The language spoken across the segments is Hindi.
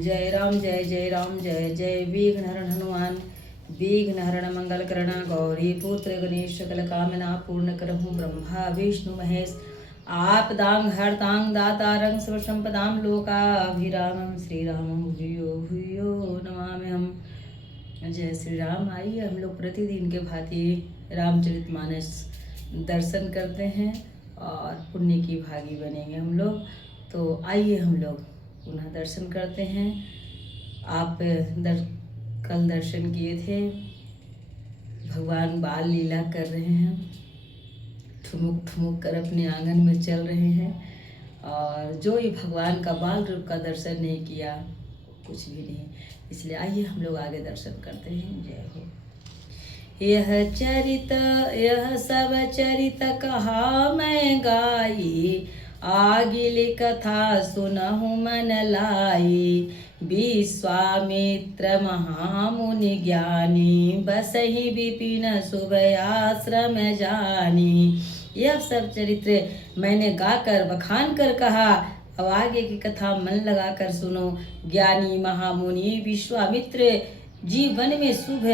जय राम जय जय राम जय जय विघ्न हरण हनुमान विघ्न हरण मंगल करण गौरी पुत्र गणेश सकल कामना पूर्ण करहु ब्रह्मा विष्णु महेश आपदां हरतां दातारं सर्व संपदां लोकाभिरामं श्री रामं भूयो भूयो नमाम्यहम्। जय श्री राम। आइए हम लोग प्रतिदिन के भांति रामचरितमानस दर्शन करते हैं और पुण्य की भागी बनेंगे हम लोग। तो आइए हम लोग पुनः दर्शन करते हैं। आप कल दर्शन किए थे, भगवान बाल लीला कर रहे हैं, ठुमुक ठुमुक कर अपने आंगन में चल रहे हैं। और जो ये भगवान का बाल रूप का दर्शन नहीं किया कुछ भी नहीं। इसलिए आइए हम लोग आगे दर्शन करते हैं। जय हो। यह सब चरित कहा मैं गाई, आगिल कथा सुनहु मन लाई। विश्वामित्र महामुनि ज्ञानी, बसहि विपिन शुभ आश्रम जानी। यह सब चरित्र मैंने गाकर बखान कर कहा। अब आगे की कथा मन लगाकर सुनो। ज्ञानी महामुनि विश्वामित्र जी वन में शुभ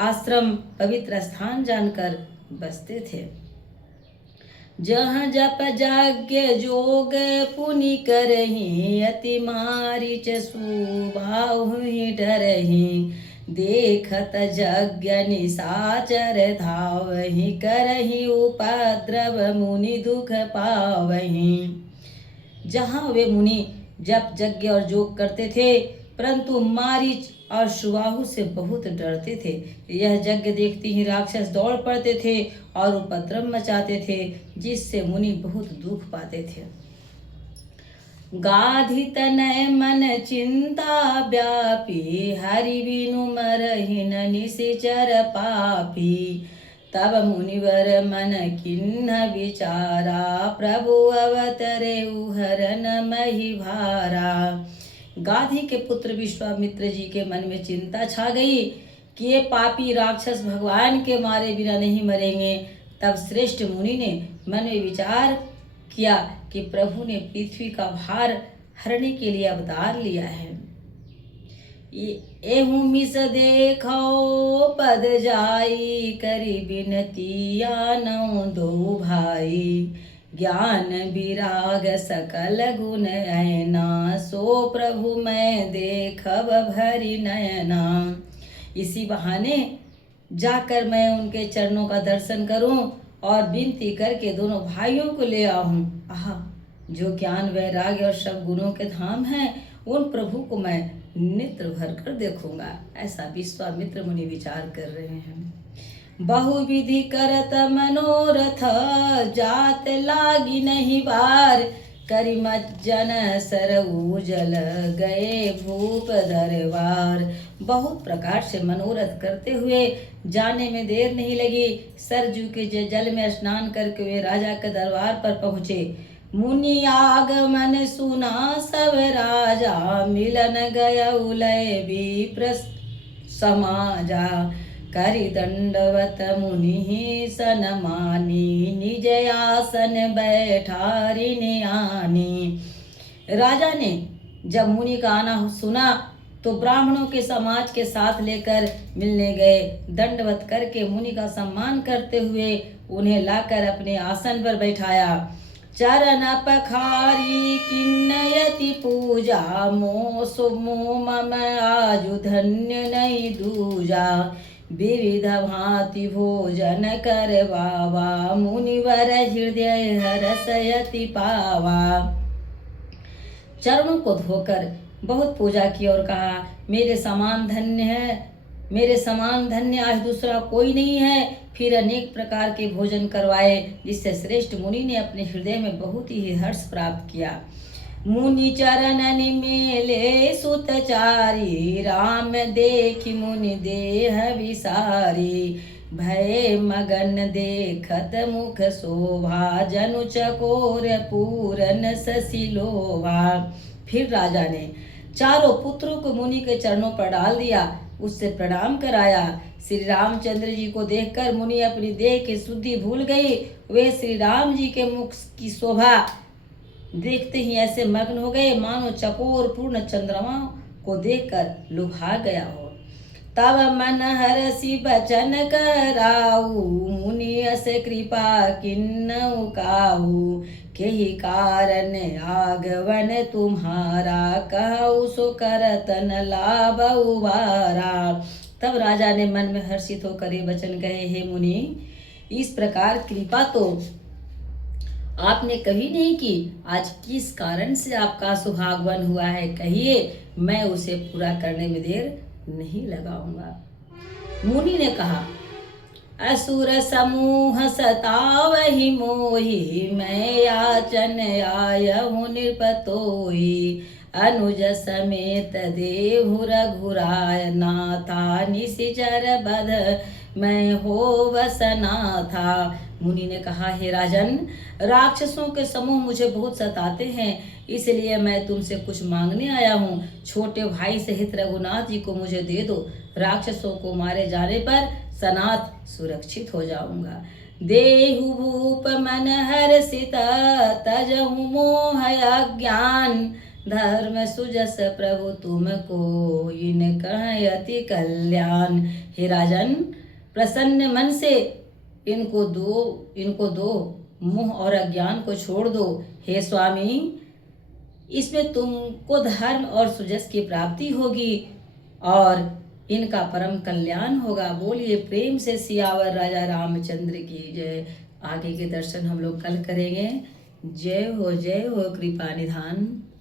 आश्रम पवित्र स्थान जानकर बसते थे। जहाँ जप यज्ञ जोग पुनि करहि, अति मारीच सुबाहुहि डरहि। देखत यज्ञ निशाचर धावहि, करहि उपद्रव मुनि दुख पावहि। जहाँ वे मुनि जप यज्ञ और जोग करते थे, परंतु मारीच और सुबाहु से बहुत डरते थे। यह यज्ञ देखते ही राक्षस दौड़ पड़ते थे और उपद्रव मचाते थे, जिससे मुनि बहुत दुख पाते थे। गाधि तनय मन चिंता व्यापी, हरि बिनु मरहिन निशिचर पापी। तब मुनिवर मन किन्ह विचारा, प्रभु अवतरे हरन मही भारा। गाधी के पुत्र विश्वामित्र जी के मन में चिंता छा गई कि ये पापी राक्षस भगवान के मारे बिना नहीं मरेंगे। तब श्रेष्ठ मुनि ने मन में विचार किया कि प्रभु ने पृथ्वी का भार हरने के लिए अवतार लिया है। एहू मिस देखो पद जाई, करी बिनती आनौ दो भाई। ज्ञान विराग सकल गुण ऐना, सो प्रभु मैं देखब भरी नयना। इसी बहाने जाकर मैं उनके चरणों का दर्शन करूं और विनती करके दोनों भाइयों को ले आऊं। आहा, जो ज्ञान वैराग्य और सब गुणों के धाम हैं, उन प्रभु को मैं नेत्र भर कर देखूंगा। ऐसा विश्वामित्र मुनि विचार कर रहे हैं। बहुविधि करत मनोरथ, जात लागी नहीं बार। करि मज्जन सरऊ जल, गए भूप दरबार। बहुत प्रकार से मनोरथ करते हुए जाने में देर नहीं लगी। सरजू के जल में स्नान करके वे राजा के दरबार पर पहुँचे। मुनि आगमन सुना सब राजा, मिलन गया उलय विप्र समाजा। करि दंडवत मुनि सन मानी, निज आसन बैठारी आनी। राजा ने जब मुनि का आना सुना तो ब्राह्मणों के समाज के साथ लेकर मिलने गए। दंडवत करके मुनि का सम्मान करते हुए उन्हें लाकर अपने आसन पर बैठाया। चरण पखारी किन्नयति पूजा, मो सुमो मम आजु धन्य नहीं दूजा। विविध भांति भोजन करवावा, मुनिवर हृदय हरसयति पावा। चरणों को धोकर बहुत पूजा की और कहा, मेरे समान धन्य है, मेरे समान धन्य आज दूसरा कोई नहीं है। फिर अनेक प्रकार के भोजन करवाए, जिससे श्रेष्ठ मुनि ने अपने हृदय में बहुत ही हर्ष प्राप्त किया। मुनि चरणन मेले सुतचारी, राम देखि मुनि देह विसारी। भय मगन देखत मुख शोभा, जनु चकोर पूरन ससिलोभा। फिर राजा ने चारों पुत्रों को मुनि के चरणों पर डाल दिया, उससे प्रणाम कराया। श्री रामचंद्र जी को देखकर मुनि अपनी देह की शुद्धि भूल गई। वे श्री राम जी के मुख की शोभा देखते ही ऐसे मग्न हो गए, मानो चकोर पूर्ण चंद्रमा को देखकर लुभा गया हो। तब मन हरसि बचन कराऊ, मुनि अस कृपा किन्नउ काहू। केहि कारण आगवन तुम्हारा, कहु सो करतन लाभ उबारा। तब राजा ने मन में हर्षित होकर ये वचन कहे, हे मुनि, इस प्रकार कृपा तो आपने कभी नहीं की, आज किस कारण से आपका सौभाग्यवान हुआ है, कहिए, मैं उसे पूरा करने में देर नहीं लगाऊंगा। मुनि ने कहा, असुर समूह सतावहि मोहि, मैं याचन आयहु नृपतोहि। अनुज समेत देहु रघुराय, नाथा निशिचर बध मैं हो बसना था। मुनि ने कहा, हे राजन, राक्षसों के समूह मुझे बहुत सताते हैं, इसलिए मैं तुमसे कुछ मांगने आया हूँ। छोटे भाई सहित रघुनाथ जी को मुझे दे दो, राक्षसों को मारे जाने पर सनाथ सुरक्षित हो जाऊंगा। देहु भूप मन हर्षित, तजहु मोह अज्ञान। धर्म सुजस प्रभु तुमको, इन कह अति कल्याण। हे राजन, प्रसन्न मन से इनको दो, मोह और अज्ञान को छोड़ दो। हे स्वामी, इसमें तुमको धर्म और सुजस की प्राप्ति होगी और इनका परम कल्याण होगा। बोलिए प्रेम से सियावर राजा रामचंद्र की जय। आगे के दर्शन हम लोग कल करेंगे। जय हो कृपा निधान।